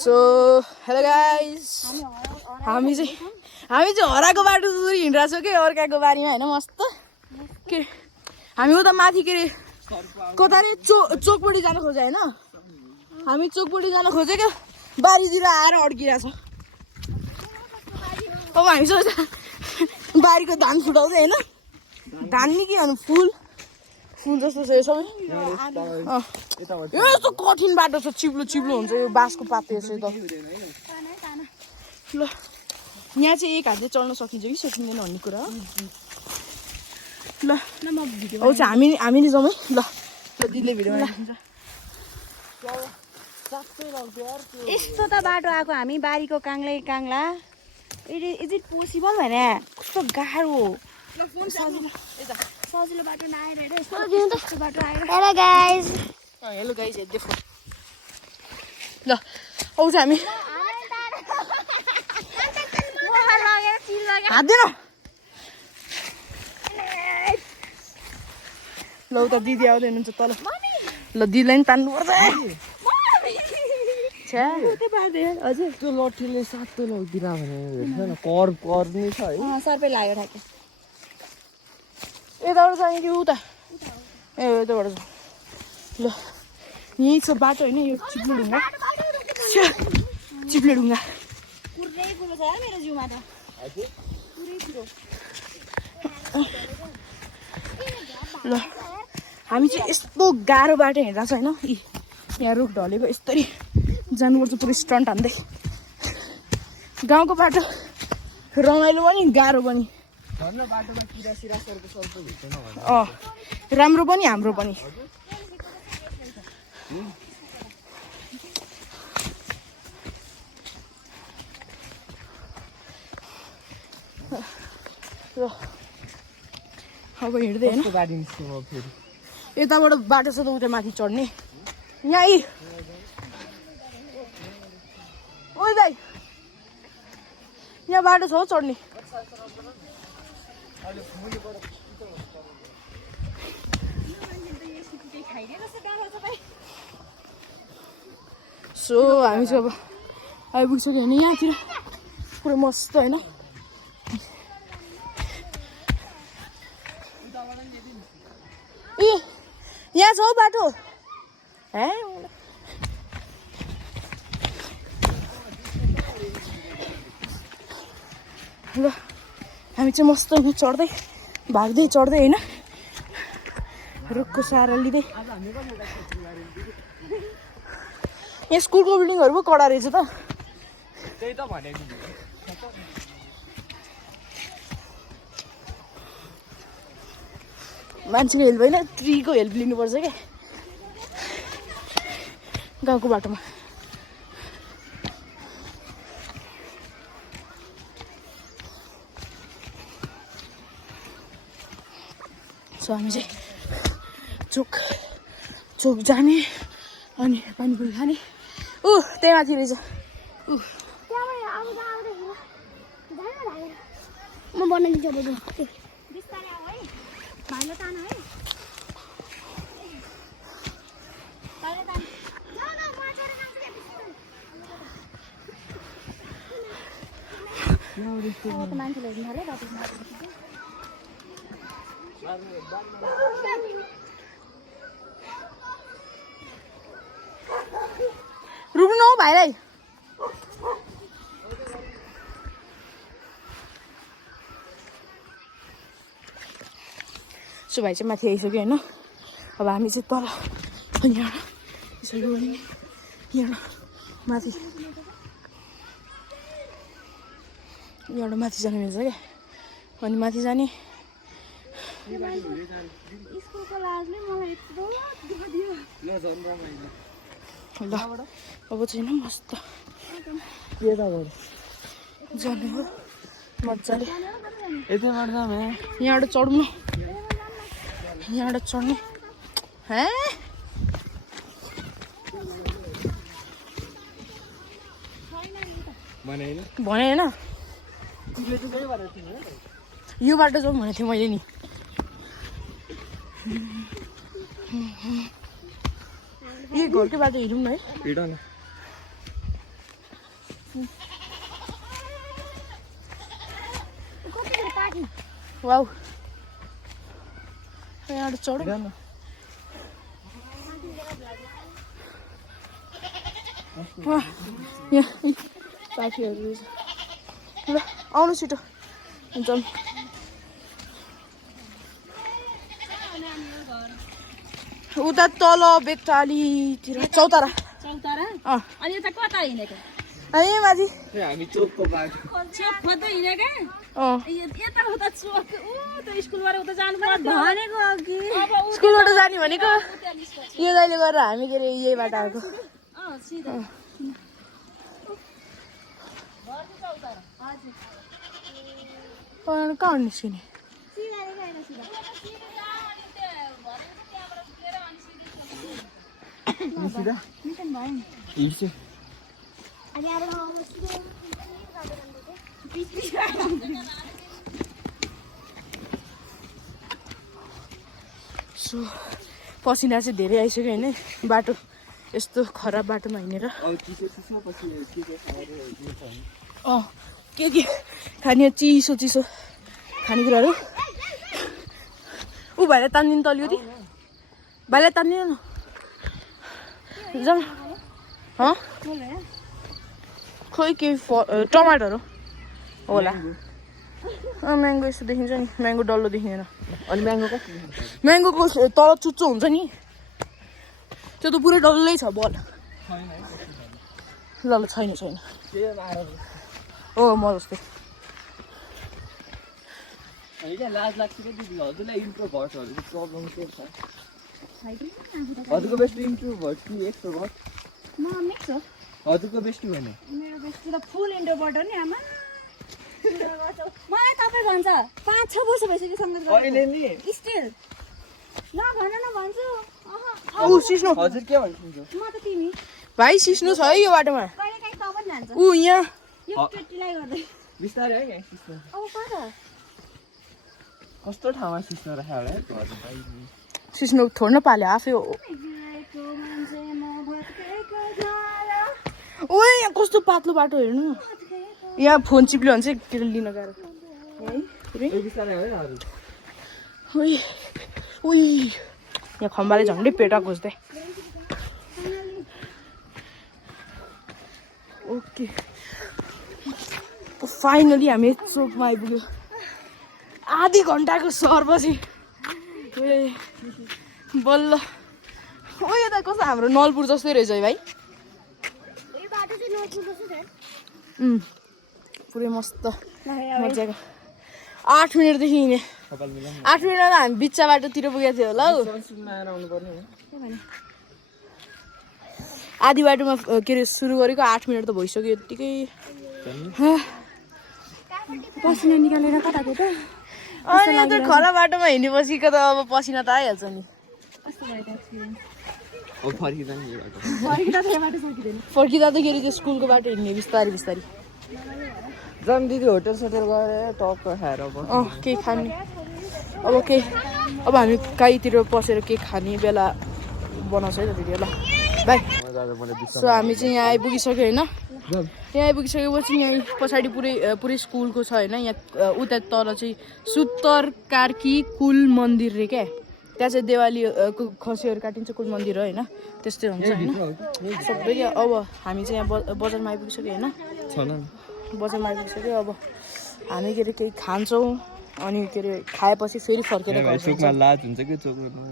so hello guys हामी चाहिँ हराएको बाटो हिँडिरहेको छौँ कि अर्काको बारीमा होइन मस्त के हामी उता माथि के अरे कता अरे चोकपट्टि जान खोज्यो होइन हामी चोकपट्टि जान खोजेको बारीतिर आएर अड्किरहेछौँ अब हामी सोच बारीको धान फुटाउँदै होइन धान नि के भन्नु फुल जस्तो छ यो सबै यस्तो कठिन बाटो छ चिप्लो हुन्छ यो बाँसको पात यसो त ल यहाँ चाहिँ एक हातले चढ्न सकिन्छ कि सकिँदैन भन्ने कुरा हो ल अब चाहिँ हामी जाउँ है ल दिदीले भिडियो यस्तो त बाटो आएको हामी बारीको काङ्ला इज इट पोसिबल भने कस्तो गाह्रो सजिलो बाटो नआएर यस्तो बाटो आएर हेलो गाइस हेर्दै फोन ल अब चाहिँ हामी हात्दैन ल उता दिदी आउँदै हुनुहुन्छ तल ल दिदीलाई नि तान्नुपर्छ हजुर त्यो लट्ठीले सातो लगिदिएर भने कर नै छ है सर्पै लाग्यो ठ्याक्कै यताबाट जाने कि उता ए यताबाट छ ल यहीँ छ बाटो होइन यो चिप्लो ढुङ्गा पुरै कुरो छ मेरो जिउमा त ल हामी चाहिँ यस्तो गाह्रो बाटो हिँड्दा छ होइन यहाँ रुख ढलेको यस्तरी जानुपर्छ पुरै स्टन्ट हान्दै गाउँको बाटो रमाइलो पनि गाह्रो पनि राम्रो पनि हाम्रो पनि अब हिँड्दै होइन यताबाट बाटो छ त उता माथि चढ्ने यहाँ ओइ दाइ यहाँ बाटो छ हौ चढ्ने सो हामी चाहिँ अब आइपुगिसक्यो होइन यहाँतिर पुरै मस्त होइन यहाँ छ हौ बाटो हे ल हामी चाहिँ मस्त यहाँ चढ्दै भाग्दै चढ्दै होइन रुखको सहारा लिँदै यहाँ स्कुलको बिल्डिङहरू पो कडा रहेछ त त्यही त भनेको मान्छेको हेल्प होइन ट्रीको हेल्प लिनुपर्छ क्या गाउँको बाटोमा सो हामी चाहिँ चोक जाने अनि पानीपुरी खाने त्यही माथि रहेछ म बनाइदिन्छु भाइले तान है मान्छेले रुक्नु हौ भाइलाई सो भाइ चाहिँ माथि आइसक्यो होइन अब हामी चाहिँ तल यहाँबाट यसरी गयो भने यहाँबाट माथि यहाँबाट माथि जानु मिल्छ क्या अनि माथि जाने ल अब चाहिँ होइन मस्त जाने हो मजाले यहाँबाट चढौँ न यहाँबाट चढ्ने हे भने होइन यो बाटो जाउँ भनेको थिएँ मैले नि यही घरकै बाटो हिँडौँ न है वाउ यहाँ चढ यहाँ साथीहरू रहेछ ल आउनु छिटो जाउँ उता तल बेतालीतिर चौतारा अनि यता कता हिँडेको है माथि हामी चोकको बाटो चोक खोज्दै हिँडेको अँ यता उता चोक त्यो स्कुलबाट उता जानु पर्छ भनेको अघि स्कुलबाट जाने भनेको यो दाइले गरेर हामी के अरे यही बाटो आएको कहाँ निस्किने सो पसिना चाहिँ धेरै आइसक्यो होइन बाटो यस्तो खराब बाटोमा हिँडेर अँ के खाने चिसो चिसो खानेकुराहरू ऊ भाइलाई तान्दिनु तल्यो ती भाइलाई तान्दिनु न जाउँ हँ खोइ के टमाटरहरू होला म्याङ्गो यस्तो देखिन्छ नि म्याङ्गो डल्लो देखिँदैन अनि म्याङ्गो कति म्याङ्गोको तल चुच्चो हुन्छ नि त्यो त पुरै डल्लै छ बल ल ल छैन छैन हो म जस्तै लाज लाग्छ क्या दिदी हजुरलाई इन्ट्रोभर्टहरूको प्रब्लम के छ हजुरको बेस्ट इन्ट्रोभर्ट कि एक्सट्रोभर्ट म मिक्स हो हजुरको बेस्ट होइन मेरो बेस्ट त फुल इन्ट्रोभर्ट हो नि आमा मलाई तपाईँ भन्छ 5-6 वर्ष भइसक्यो सङ्गत अहिले नि स्टिल ल भन न भन्छु ऊ सिस्नो हजुर के भन्नुहुन्छ म त तिमी भाइ सिस्नो छ है यो बाटोमा कहिले काहीँ त पनि जान्छ ऊ यहाँ यो केटीलाई गर्दै बिस्तारै है यहाँ सिस्नो अब कता कस्तो ठाउँमा सिस्नो राख्यो होला है हजुर सिस्नो थोड्न पाल्यो आफै हो ओ यहाँ कस्तो पातलो बाटो हेर्नु यहाँ फोन चिप्ल्यो भने चाहिँ के लिन गाह्रो बिस्तारै है हजुर उही उही यहाँ खम्बाले झन्डै पेटा खोज्दै ओके फाइनली हामी चोकमा आइपुग्यो आधी घन्टाको सरपछि ए बल्ल ओ यो त कस्तो हाम्रो नलपुर जस्तै रहेछ है भाइ पुरै मस्त मजाको 8 मिनटदेखि हिँडे 8 मिनटमा हामी बिच्चा बाटोतिर पुगेको थियो होला हौ आधी बाटोमा के अरे सुरु गरेको 8 मिनट त भइसक्यो यत्तिकै पसिना निकालेर कता गयो त अनि यो त खराब बाटोमा हिँडेपछिको त अब पसिना त आइहाल्छ नि फर्किँदा त के अरे त्यो स्कुलको बाटो हिँड्ने बिस्तारै बिस्तारै जाम दिदी होटल सोटल गएर टक्क खाएर अब केही खाने अब हामी काहीँतिर पसेर केही खाने बेला बनाउँछ है त दिदी ल बाई सो हामी चाहिँ यहाँ आइपुगिसक्यो होइन यहाँ आइपुगिसकेपछि यहाँ पछाडि पुरै स्कुलको छ होइन यहाँ उता तल चाहिँ सुत्तर कार्की कुल मन्दिर रे क्या त्यहाँ चाहिँ देवाली खसीहरू काटिन्छ कुल मन्दिर हो होइन त्यस्तै हुन्छ होइन सबै अब हामी चाहिँ यहाँ बजारमा आइपुगिसक्यो होइन बजारमा आइपुगिसक्यो अब हामी के अरे केही खान्छौँ अनि के अरे खाएपछि फेरि फर्केर लाज हुन्छ कि चोक